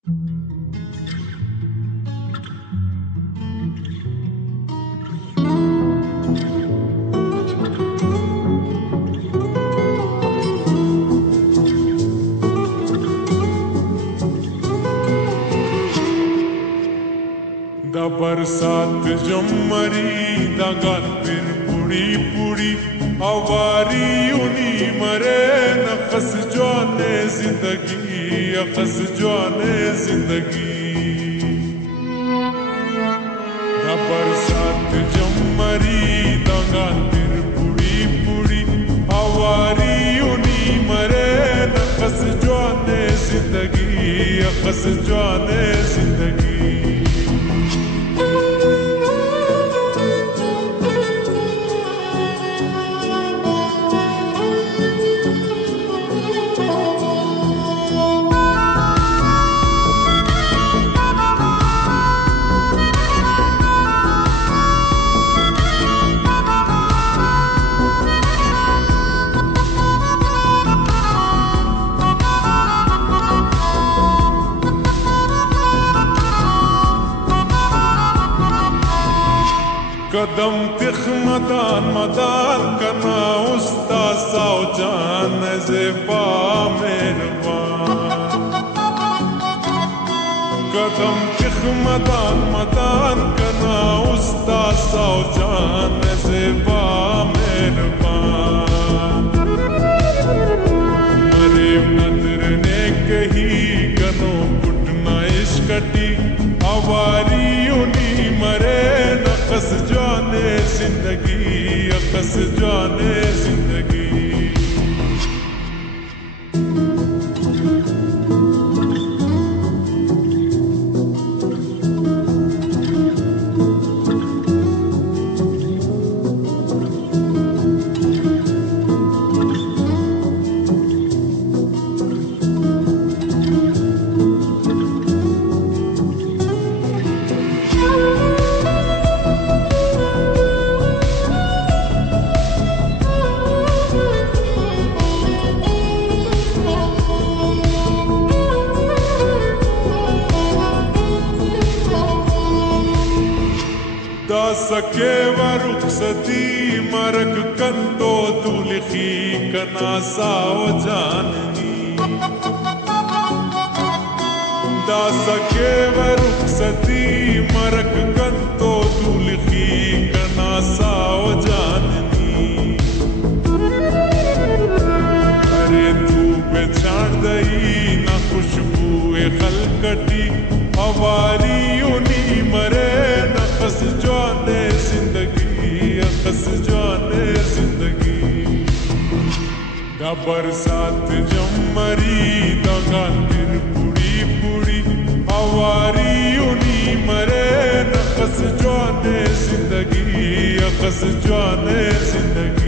दा बरसात जमरी दा गातिर पुड़ी पुड़ी आवारी उनी मरे नखस जाने जिंदगी अखस जाने जिंदगी। दा बरसात जमरी दा गातिर पुड़ी पुड़ी आवारी उनी मरे नखस जाने जिंदगी अखस जाने जिंदगी। कदम तिख मदान मदान करना उस्ता साओ जान ज़ेबा मेहरबान। कदम तिख मदान मदान करना उस्ता साओ जान ज़ेबा मेहरबान। मरे नदर ने कही कनो पुटना इश्कटी आवारी उनी मरे नखस जाने जिंदगी अखस जाने जिंदगी। दा सके व रुखसती मरक कंतो दुलखी कना साओ जाननी। दा सके व रुखसती मरक कंतो दुलखी कना साओ जाननी। अरे तू बेछाड़ दई ना खुशबुए खलकटी आवारी उनी मरे नखस जाने जिंदगी अखस जाने जिंदगी। दा बरसात जमरी दा गातिर पुड़ी पुड़ी आवारी उनी मरे नखस जाने जिंदगी अखस जाने जिंदगी।